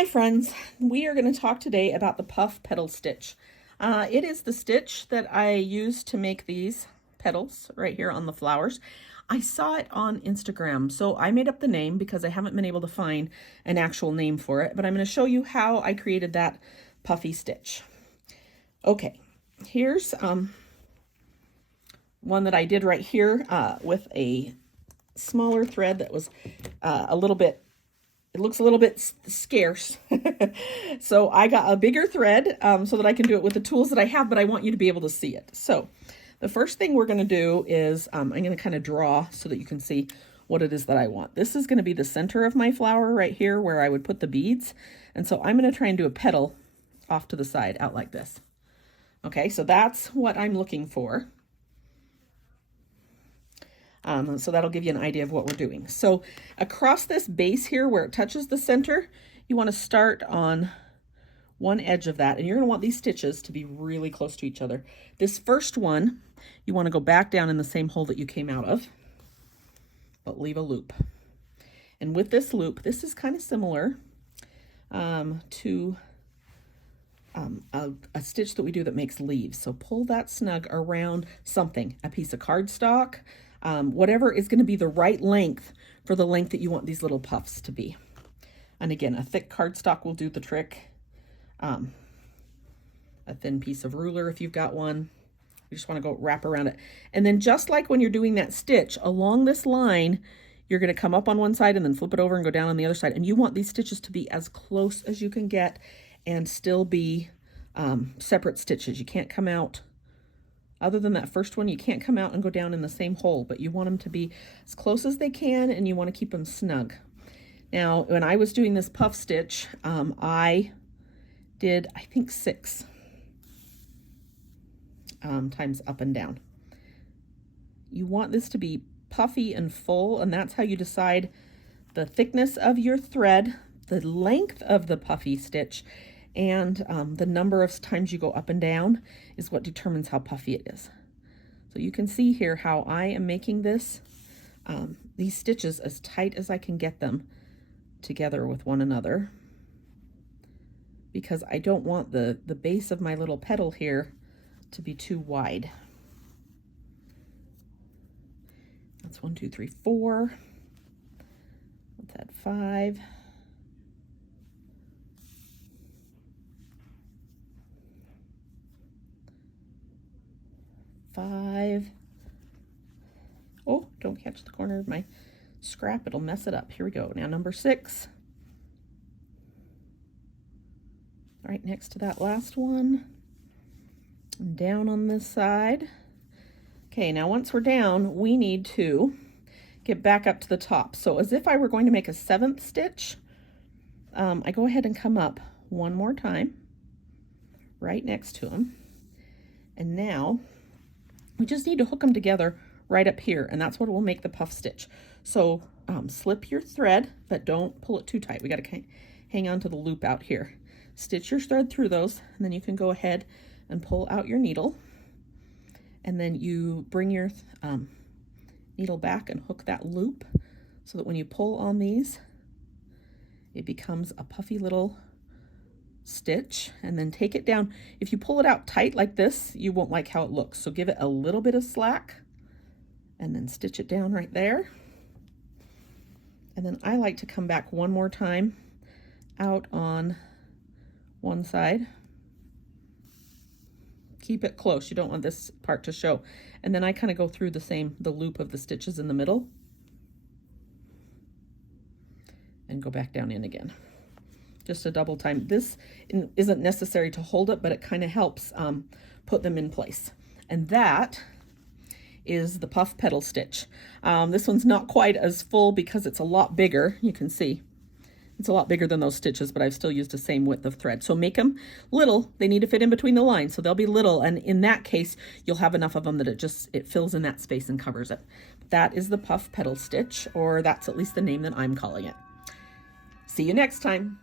Hi friends, we are going to talk today about the puff petal stitch. It is the stitch that I use to make these petals right here on the flowers. I saw it on Instagram, so I made up the name because I haven't been able to find an actual name for it, but I'm going to show you how I created that puffy stitch. Okay, here's one that I did right here with a smaller thread that was it looks a little bit scarce. So I got a bigger thread so that I can do it with the tools that I have, but I want you to be able to see it. So the first thing we're going to do is I'm going to kind of draw so that you can see what it is that I want. This is going to be the center of my flower right here where I would put the beads. And so I'm going to try and do a petal off to the side out like this. Okay, so that's what I'm looking for. So that'll give you an idea of what we're doing. So across this base here where it touches the center, you want to start on one edge of that, and you're going to want these stitches to be really close to each other. This first one, you want to go back down in the same hole that you came out of, but leave a loop. And with this loop, this is kind of similar to a stitch that we do that makes leaves. So pull that snug around something, a piece of cardstock, whatever is going to be the right length for the length that you want these little puffs to be. And again, a thick cardstock will do the trick. A thin piece of ruler if you've got one. You just want to go wrap around it. And then just like when you're doing that stitch, along this line, you're going to come up on one side and then flip it over and go down on the other side. And you want these stitches to be as close as you can get and still be separate stitches. You can't come out. Other than that first one, you can't come out and go down in the same hole, but you want them to be as close as they can and you want to keep them snug. Now, when I was doing this puff stitch, I did, I think 6 times up and down. You want this to be puffy and full, and that's how you decide the thickness of your thread, the length of the puffy stitch, and the number of times you go up and down is what determines how puffy it is. So you can see here how I am making this, these stitches as tight as I can get them together with one another, because I don't want the base of my little petal here to be too wide. That's 1, 2, 3, 4. Let's add 5. 5. Oh, don't catch the corner of my scrap, it'll mess it up. Here we go. Now number 6. Right next to that last one. And down on this side. Okay, now once we're down, we need to get back up to the top. So as if I were going to make a 7th stitch, I go ahead and come up one more time, right next to them. And now we just need to hook them together right up here, and that's what will make the puff stitch. So slip your thread, but don't pull it too tight. We got to hang on to the loop out here. Stitch your thread through those, and then you can go ahead and pull out your needle. And then you bring your needle back and hook that loop so that when you pull on these, it becomes a puffy little stitch. And then take it down. If you pull it out tight like this, you won't like how it looks. So give it a little bit of slack and then stitch it down right there. And then I like to come back one more time out on one side. Keep it close. You don't want this part to show. And then I kind of go through the loop of the stitches in the middle and go back down in again. Just a double time. This isn't necessary to hold it, but it kind of helps put them in place. And that is the puff petal stitch. This one's not quite as full because it's a lot bigger. You can see it's a lot bigger than those stitches, but I've still used the same width of thread. So make them little. They need to fit in between the lines, so they'll be little. And in that case, you'll have enough of them that it fills in that space and covers it. That is the puff petal stitch, or that's at least the name that I'm calling it. See you next time.